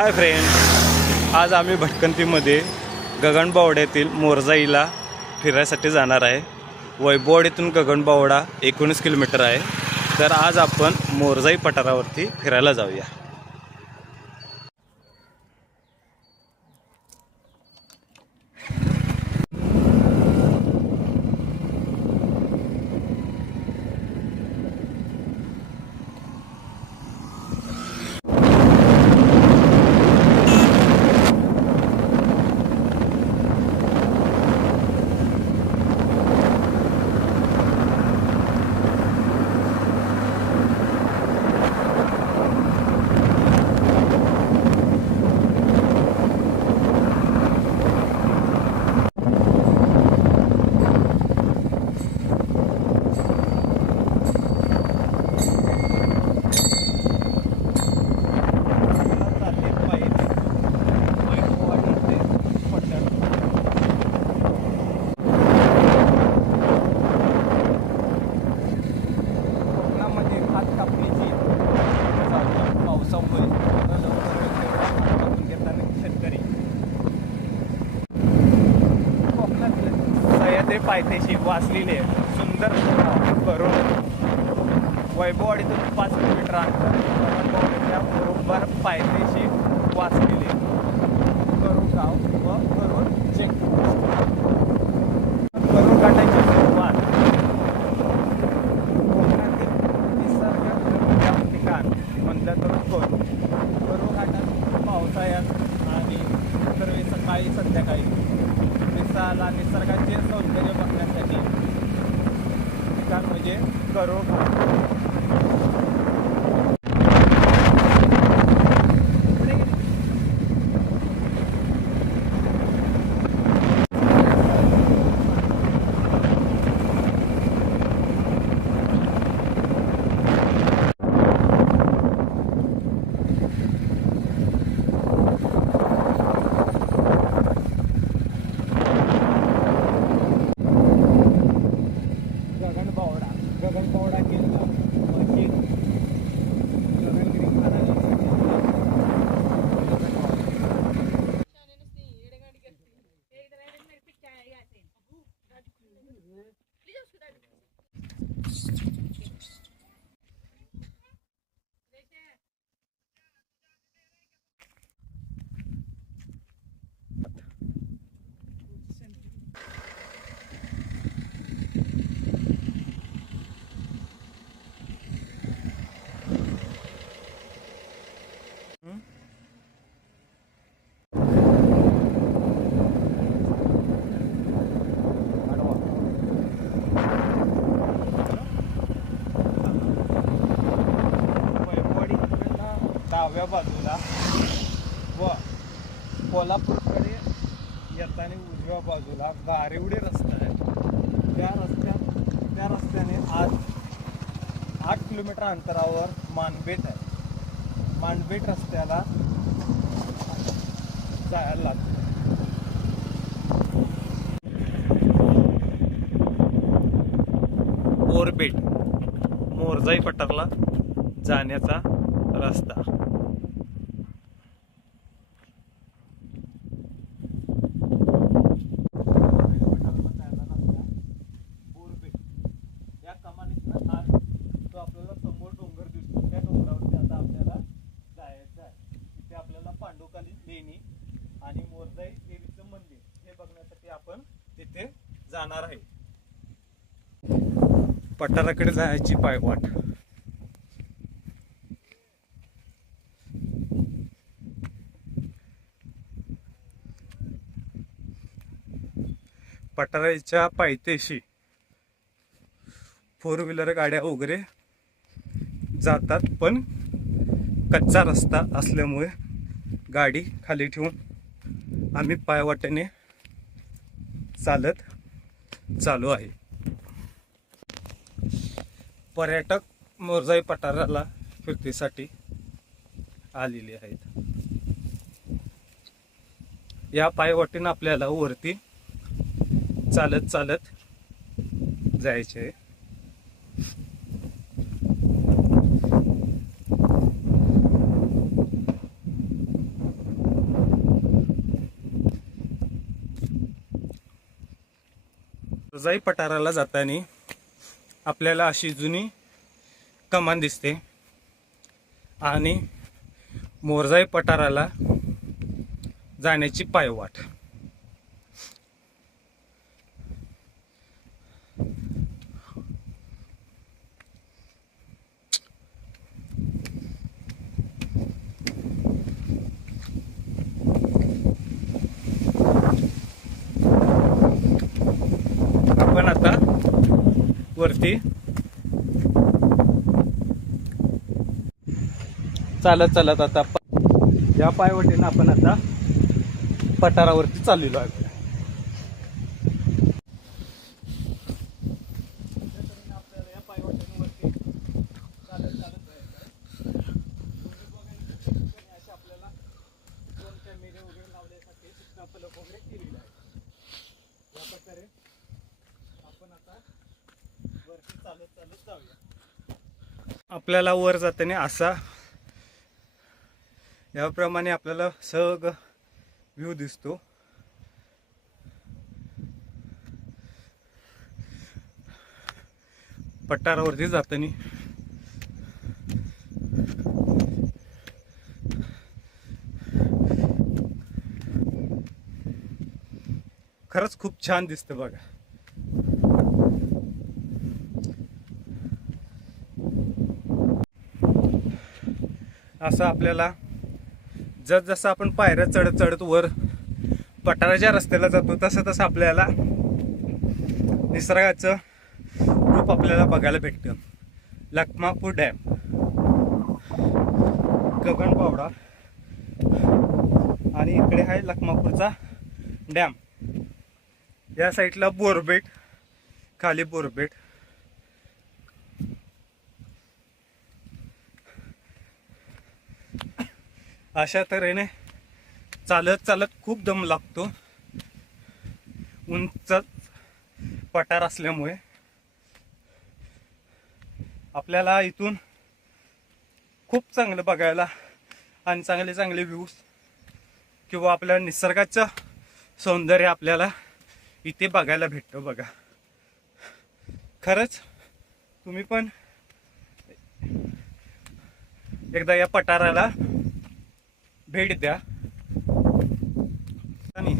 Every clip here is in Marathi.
हाय फ्रेंड, आज आम्ही भटकंतीमध्ये गगनबावड्यातील मोरजाईला फिरायसाठी जाणार आहे. वैभववाडीतून गगनबावडा 19 किलोमीटर आहे. तर आज आपण मोरजाई पठारावरती फिरायला जाऊया. पायथ्याशी वाचलेले सुंदर करून वैभववाडीतून 5 किलोमीटर अंतर बरोबर पायथ्याशी वाचलेले करून गाव व करून चेक करून घाटाची सुरुवात कोकणातील निसर्ग ठिकाण म्हणलं तर करून घाटात पावसाळ्यात आणि सर्व सकाळी संध्याकाळी निसर्गाचे सौंदर्य बघण्यासाठी ठिकाण म्हणजे करोड डाव्या बाजूला व कोल्हापूरकडे येताना उजव्या बाजूला गारेवडे रस्ता आहे. त्या रस्त्याने आज 8 किलोमीटर अंतरावर मानबेट आहे. मानबेट रस्त्याला जायला लागतं. बोरबेट मोरजाई पठारला जाण्याचा रस्ता. बोरबेट या कमानीतनं आज तो आपल्याला समोर डोंगर दिसतो. त्या डोंगरावरती आता आपल्याला जायचं आहे. तिथे आपल्याला पांडुकाली लेणी आणि मोरजाई देवीचं मंदिर हे बघण्यासाठी आपण तिथे जाणार आहे. पठाराकडे जायची पायवाट. पठाराच्या पायथ्याशी 4 व्हीलर गाड्या वगैरे जातात, पण कच्चा रस्ता असल्यामुळे गाडी खाली ठेवून आम्ही पायवाटेने चालत चालू आहे. पर्यटक मोरजाई पठाराला फिरतीसाठी आलेले आहेत. या पायवाटेने आपल्याला वरती चालत चालत जायचे. मोरजाई पठाराला जाताना आपल्याला अशी जुनी कमान दिसते आणि मोरजाई पठाराला जाण्याची पायवाट. आपण आता वरती चालत चालत आता या पायवाटेनं आपण आता पठारावरती चाललेलो आहे. आपल्याला या पायवाटेवरती चालत चालत जायचं आहे. अशा आपल्याला दोन कॅमेरे वगैरे लावण्यासाठी सूचना फलक वगैरे केलेला आहे. या प्रकारे आपण आता वरती चालत चालत जाऊया. आपल्याला वर जाताना असा याप्रमाणे आपल्याला सगळं व्ह्यू दिसतो. पठारावरती जाताना खरंच खूप छान दिसतं बघा. असं आपल्याला जसं आपण पायऱ्या चढत चढत वर पठाराच्या रस्त्याला जातो तसं तसं आपल्याला निसर्गाचं रूप आपल्याला बघायला भेटतं. लखमापूर डॅम, गगनबावडा आणि इकडे आहे लखमापूरचा डॅम. या साईडला बोरबेट, खाली बोरबेट. अशा तऱ्हेने चालत चालत खूप दम लागतो. उंच पठार असल्यामुळे आपल्याला इथून खूप चांगलं बघायला आणि चांगले चांगले व्ह्यूज किंवा आपल्या निसर्गाचं सौंदर्य आपल्याला इथे बघायला भेटतं बघा. खरंच तुम्ही पण एकदा या पठाराला भेट द्या. आणि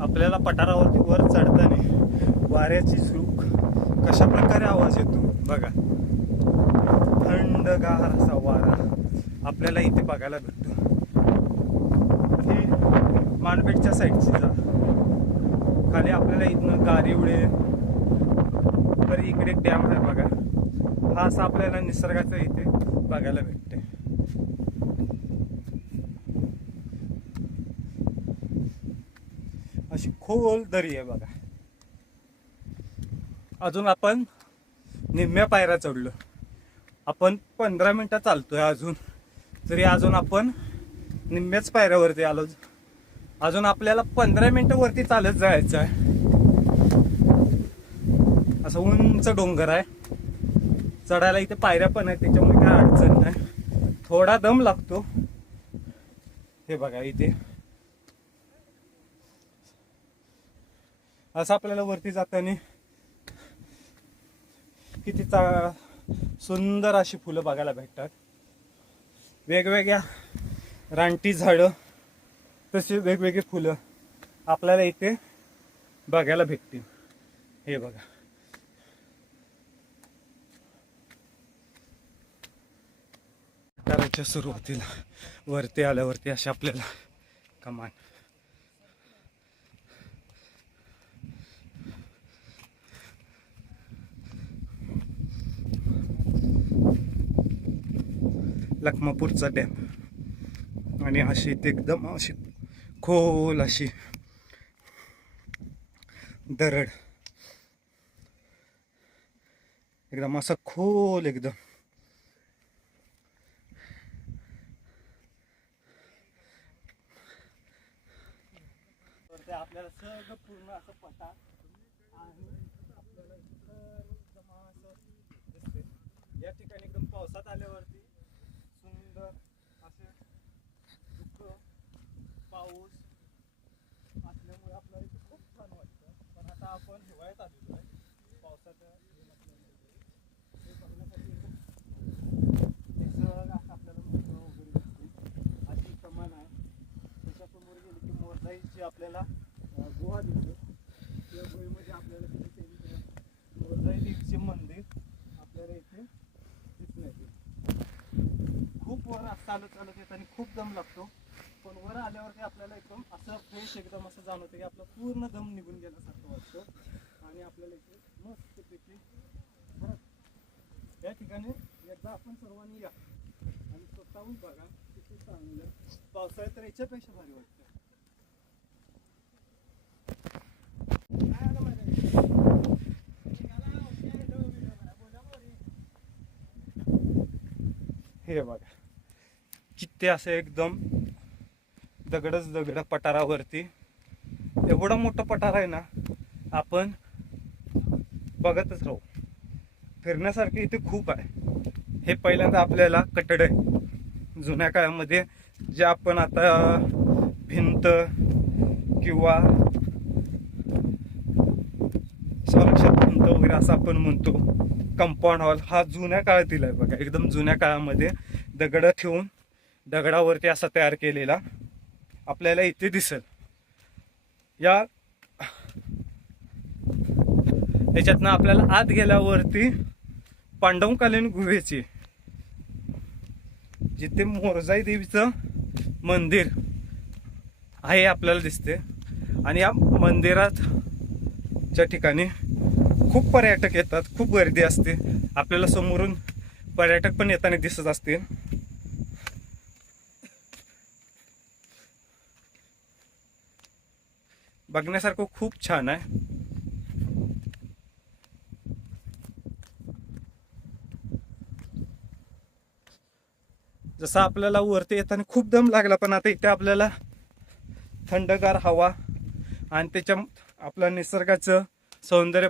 आपल्याला पठारावरती वर चढताना वाऱ्याची झुळूक कशा प्रकारे आवाज येतो बघा. थंडगार असा वारा आपल्याला इथे बघायला भेटतो. ही मानपेठच्या साईडची जा. खाली आपल्याला इथनं गारिवळे, तर इकडे डॅम आहे बघा. हा असा आपल्याला निसर्गाचं इथे बघायला भेटते. अशी खोल दरी आहे बघा. अजून आपण निम्म्या पायऱ्या चढलो. आपण 15 मिनिटं चालतोय अजून, तरी अजून आपण निम्म्याच पायऱ्यावरती आलो. अजून आपल्याला 15 मिनिटं वरती चालत जायचं आहे. असं उंच डोंगर आहे. चढायला इथे पायऱ्या पण आहेत, त्याच्यामुळे काय अडचण नाही. थोडा दम लागतो. हे बघा इथे असं आपल्याला वरती जाताना किती सुंदर अशी फुलं बघायला भेटतात. वेगवेगळ्या रानटी झाडं, तशी वेगवेगळी फुलं आपल्याला इथे बघायला भेटतील. हे बघा पठाराच्या सुरुवातीला वरती आल्यावरती अशी आपल्याला कमान. लखमापूरचा डॅम आणि अशी एकदम अशी खोल अशी दरड, एकदम असं खोल एकदम. आपल्याला सगळं पूर्ण असं पठार आणि आपल्याला एकदम असं दिसते. या ठिकाणी एकदम पावसात आल्यावरती सुंदर असे पाऊस असल्यामुळे आपल्याला इथे खूप छान वाटतं. पण आता आपण हिवाळ्यात आलेलो आहे. पावसाच्या हे बघण्यासाठी आपल्याला मोठं वगैरे दिसते. अशी कमान आहे. त्याच्यासमोर गेली की मोरजाईची आपल्याला गुहा दिसते. त्या गुहेमध्ये आपल्याला मोरजाई देवीचे मंदिर आपल्याला इथे दिसून येते. खूप वर चालत चालत येत आणि खूप दम लागतो, पण वर आल्यावरती आपल्याला एकदम असं फ्रेश एकदम असं जाणवतं की आपला पूर्ण दम निघून गेल्यासारखं वाटतं. आणि आपल्याला इथे मस्तपैकी या ठिकाणी एकदा आपण सर्वांनी या आणि स्वतःहून बघा किती चांगलं. पावसाळ्यात तर याच्यापेक्षा भारी वाटतं. हे बघा किती असं एकदम दगडच दगड पठारावरती एवढा मोठा पठार आहे ना, आपण बघतच राहू. फिरण्यासारखे इथे खूप आहे. हे पहिल्यांदा आपल्याला कట్టड आहे जुन्या काळामध्ये, जे आपण आता भिंत किंवा संरक्षक भिंत वगैरे असं आपण म्हणतो. कंपाऊंड हॉल हा जुन्या काळातील आहे बघा. एकदम जुन्या काळामध्ये दगड ठेवून दगडावरती असा तयार केलेला आपल्याला इथे दिसेल. याच्यातनं आपल्याला आत गेल्यावरती पांडवकालीन गुहेची जिथे मोरजाई देवीचं मंदिर आहे आपल्याला दिसते. आणि या मंदिराच्या ठिकाणी खूप पर्यटक येतात, खूप गर्दी असते. आपल्याला समोरून पर्यटक पण येताना दिसत असतील. बघण्यासारखं खूप छान आहे. जसं आपल्याला वरती येताना खूप दम लागला, पण आता इथे आपल्याला थंडगार हवा आणि त्याच्या आपल्या निसर्गाचं सौंदर्य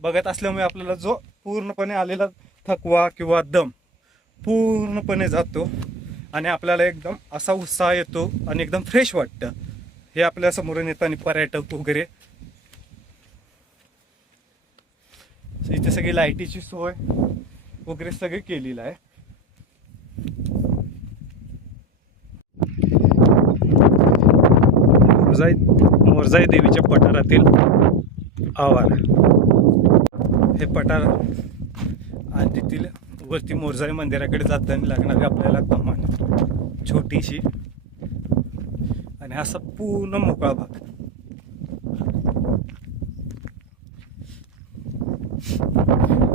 बघत असल्यामुळे आपल्याला जो पूर्णपणे आलेला थकवा किंवा दम पूर्णपणे जातो आणि आपल्याला एकदम असा उत्साह येतो आणि एकदम फ्रेश वाटतं. हे आपल्या समोरून येताना पर्यटक वगैरे. इथे सगळी लाईटीची सोय वगैरे सगळी केलेली आहे. मोरजाई देवीच्या पठारातील आवार हे पठार आणि तेथील वरती मोरजाई मंदिराकडे जाताना लागणारी आपल्याला कमान छोटीशी आणि असा पूर्ण मोकळा भाग.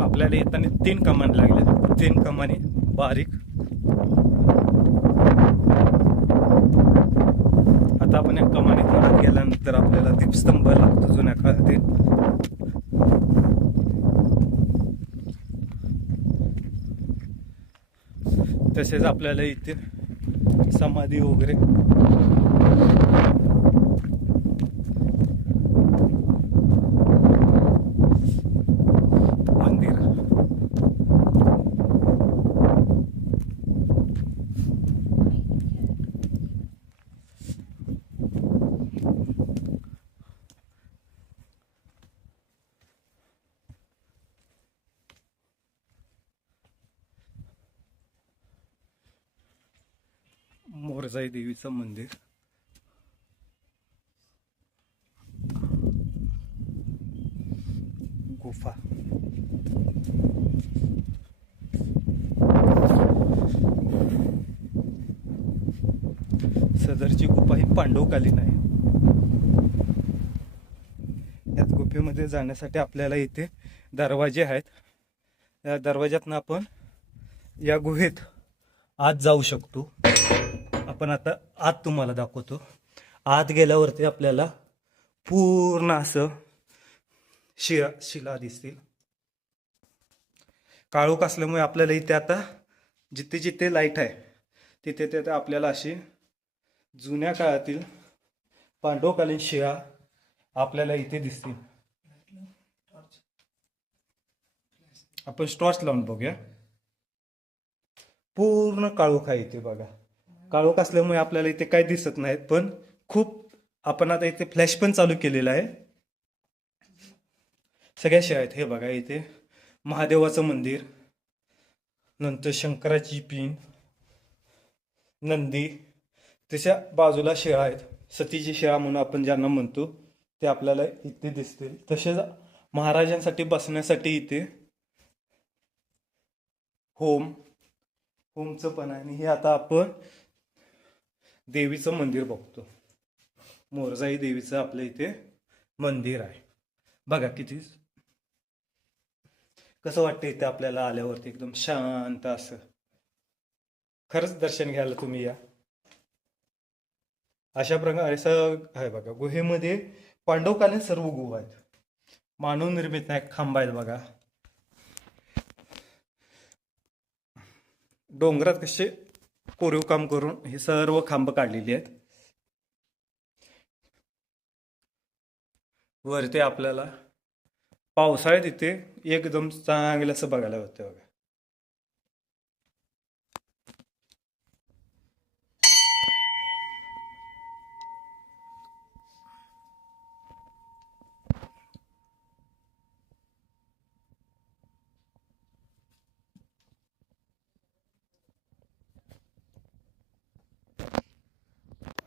आपल्याला येताना 3 कमान लागल्या. 3 कमानी बारीक. आता आपण या कमानीत आत गेल्यानंतर आपल्याला दीपस्तंभ लागतो जुन्या काळातील. तसेच आपल्याला इथे समाधी वगैरे मंदिर. मोरजाई देवीचं मंदिर. गुफा. सदरची गुफा ही पांडवकालीन आहे. यात गुफेमध्ये जाण्यासाठी आपल्याला इथे दरवाजे आहेत. या दरवाज्यातनं आपण या गुहेत आत जाऊ शकतो. आपण आता आत तुम्हाला दाखवतो. आत गेल्यावरती आपल्याला पूर्ण असं शिला दिसतील. काळोख असल्यामुळे आपल्याला इथे आता जिथे जिथे लाईट आहे तिथे तिथे आपल्याला अशी जुन्या काळातील पांडवकालीन शिळा आपल्याला इथे दिसतील. आपण टॉर्च लावून बघूया. पूर्ण काळोख आहे इथे बघा. काळोख असल्यामुळे आपल्याला इथे काही दिसत नाहीत, पण खूप आपण आता इथे फ्लॅश पण चालू केलेला आहे. सगळ्या शिळा आहेत. हे बघा इथे महादेवाचं मंदिर, नंतर शंकराची पिंड, नंदी, त्याच्या बाजूला शिळा आहेत. सतीची शिळा म्हणून आपण ज्यांना म्हणतो ते आपल्याला इथे दिसतील. तसेच महाराजांसाठी बसण्यासाठी इथे होमचं पण आहे. आणि हे आता आपण देवीचं मंदिर बघतो. मोरजाई देवीचं आपल्या इथे मंदिर आहे. बघा किती कसं वाटतं इथे आपल्याला आल्यावरती, एकदम शांत असं. खरंच दर्शन घ्यायला तुम्ही या. अशा प्रकारे असं आहे बघा. गुहेमध्ये पांडवकालीन सर्व गुहा आहेत. मानव निर्मित नाही, खांब आहेत बघा. डोंगरात कसे कोरीव काम करून हे सर्व खांब काढलेली आहेत. वरती आपल्याला पावसाळ्यात इथे एकदम चांगलं असं बघायला होतं बघा.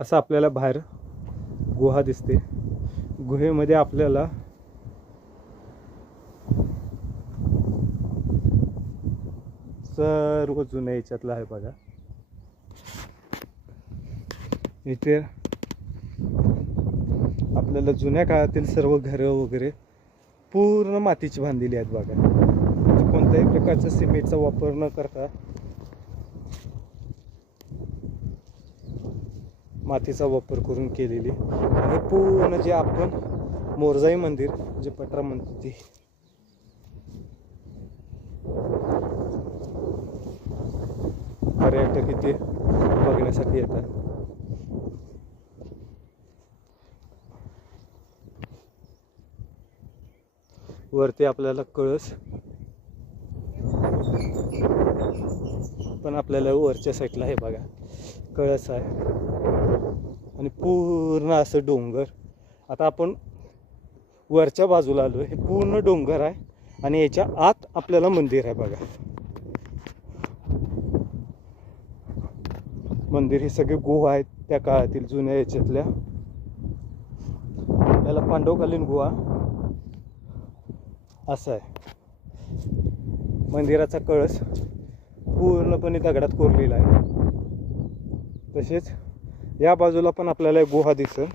असं आपल्याला बाहेर गुहा दिसते. गुहेमध्ये आपल्याला सर्व जुन्या याच्यातलं आहे बघा. इथे आपल्याला जुन्या काळातील सर्व घरं वगैरे पूर्ण मातीची बांधलेली आहेत बघा. कोणत्याही प्रकारचा सिमेंटचा वापर न करता मातीचा वापर करून केलेली. आणि पूर्ण जे आपण मोरजाई मंदिर जे पटरा म्हणतो ते पर्यटक इथे बघण्यासाठी येतात. वरती आपल्याला कळस पण आपल्याला वरच्या साईडला आहे बघा, कळस आहे. आणि पूर्ण असं डोंगर. आता आपण वरच्या बाजूला आलो. हे पूर्ण डोंगर आहे आणि याच्या आत आपल्याला मंदिर आहे बघा. मंदिर हे सगळे गुहा आहेत त्या काळातील जुन्या याच्यातल्या. याला पांडवकालीन गुहा असं आहे. मंदिराचा कळस पूर्णपणे दगडात कोरलेला आहे. तसेच या बाजूला पण आपल्याला एक गुहा दिसेल,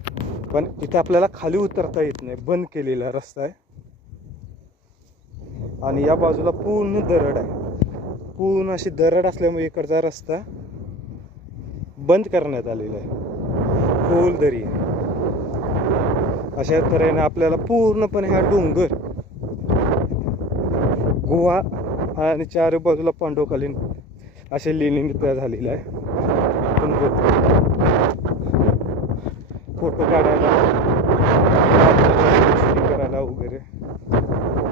पण इथे आपल्याला खाली उतरता येत नाही, बंद केलेला रस्ता आहे. आणि या बाजूला पूर्ण दरड आहे. पूर्ण अशी दरड असल्यामुळे इकडचा रस्ता बंद करण्यात आलेला आहे. खोल दरी आहे. अशा तऱ्हेने आपल्याला पूर्णपणे हा डोंगर, गुहा आणि चार बाजूला पांडवकालीन असे लेणी तयार झालेले आहे. आपण फोटो काढायला, शूटिंग करायला वगैरे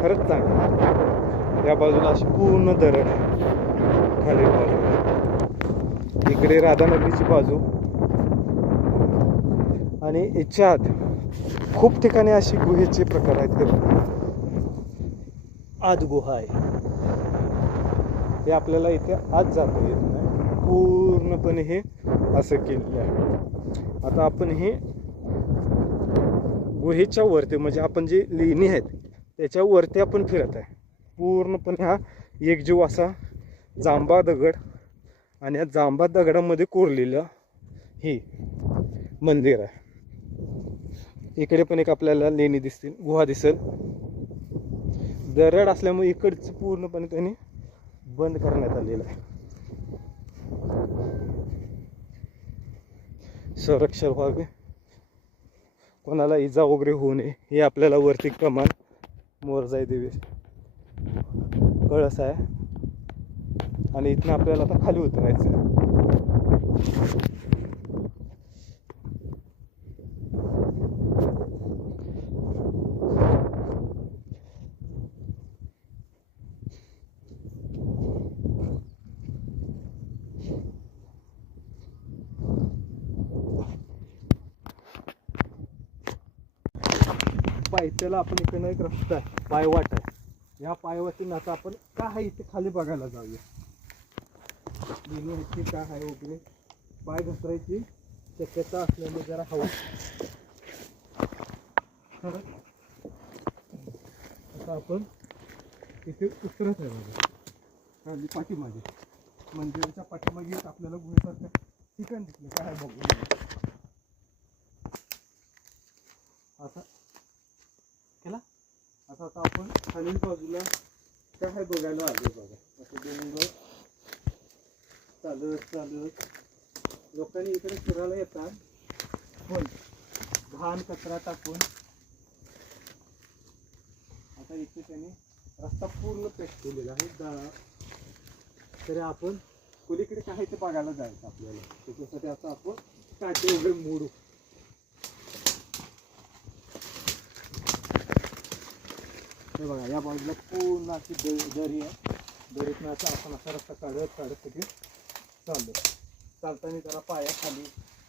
खरंच चांगलं. या बाजूला अशी पूर्ण दरड आहे. खाली बाजूला इकडे राधानगरीची बाजू. आणि याच्या आत खूप ठिकाणी अशी गुहेचे प्रकार आहेत. आत गुहा आहे. हे आपल्याला इथे आत जाता येत नाही. पूर्णपणे हे असं केलेलं आहे. आता आपण हे गुहेच्या वरती, म्हणजे आपण जे लेणी आहेत त्याच्या वरती आपण फिरत आहे. पूर्णपणे हा एकजीव असा जांभा दगड आणि या जांभा दगडामध्ये कोरलेलं हे मंदिर आहे. इकडे पण एक आपल्याला लेणी दिसतील, गुहा दिसेल. दरड असल्यामुळे इकडचं पूर्णपणे त्यांनी बंद करण्यात आलेलं आहे. संरक्षण व्हावे, कोणाला इजा वगैरे होऊ नये, हे आपल्याला वरती कमान मोरजाई देवी कळस आहे. आणि इथनं आपल्याला आता खाली उतरायचं आहे. पायथ्याला आपण इकडनं एक रस्ता आहे, पायवाट आहे. या पायवाटीनं आता आपण काय आहे इथे खाली बघायला जाऊया. लेणी ह्याची काय आहे वगैरे, पाय घसरायची शक्यता असल्याने जरा हवा. आता आपण इथे उतरत आहे बघा, खाली पाठीमागे मंदिराच्या पाठीमागे एक आपल्याला गुहेसारखं ठिकाण दिसलं. काय बघू आता केला. आता आपण खालील बाजूला काय आहे बघायला आलो बघा. असं डोंगर चालत चालत लोकांनी इकडे फिरायला येतात, पण घाण कचरा टाकून आता इथे त्यांनी रस्ता पूर्ण पॅक केलेला आहे. तरी आपण कुलीकडे काय ते बघायला जायचं आपल्याला. त्याच्यासाठी आता आपण काटे वगैरे मोडू. हे बघा या बाजूला पूर्ण अशी दरी आहे. दरीतनं असं आपण असा रस्ता काढत काढत सगळे चाललो. चालताना जरा पाया खाली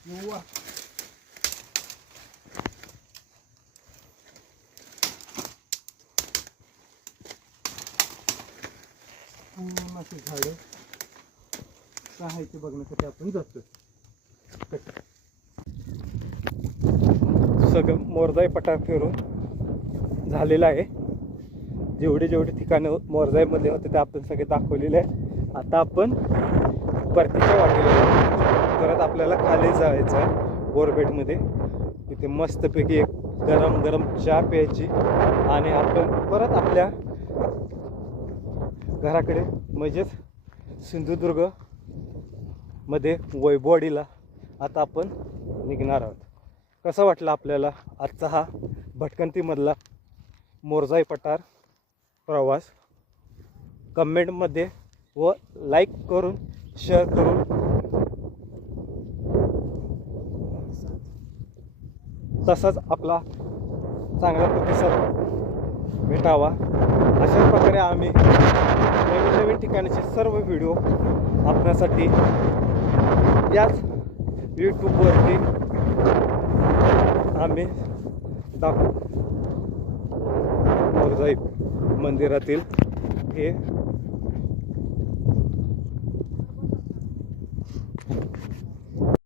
किंवा अशी झाडं काय ते बघण्यासाठी आपण जातो. सगळं मोरजाई पठार फिरून झालेलं आहे. जेवढे जेवढे ठिकाणं मोरजाईमध्ये होते ते आपण सगळे दाखवलेले आहे. आता आपण परतीच्या वाटेला परत आपल्याला खाली जायचं आहे बोरबेटमध्ये. तिथे मस्तपैकी एक गरम गरम चहा प्यायची आणि आपण परत आपल्या घराकडे म्हणजेच सिंधुदुर्ग मध्ये वैभववाडीला आता आपण निघणार आहोत. कसं वाटलं आपल्याला आजचा हा भटकंतीमधला मोरजाई पठार प्रवास? कमेंटमध्ये व लाईक करून शेअर करून तसाच आपला चांगला प्रतिसाद भेटावा अशाच प्रकारे आम्ही नवीन नवीन ठिकाणाचे सर्व व्हिडिओ आपल्यासाठी याच यूट्यूबवरती आम्ही दाखवू. मोरजाई मंदिरातील हे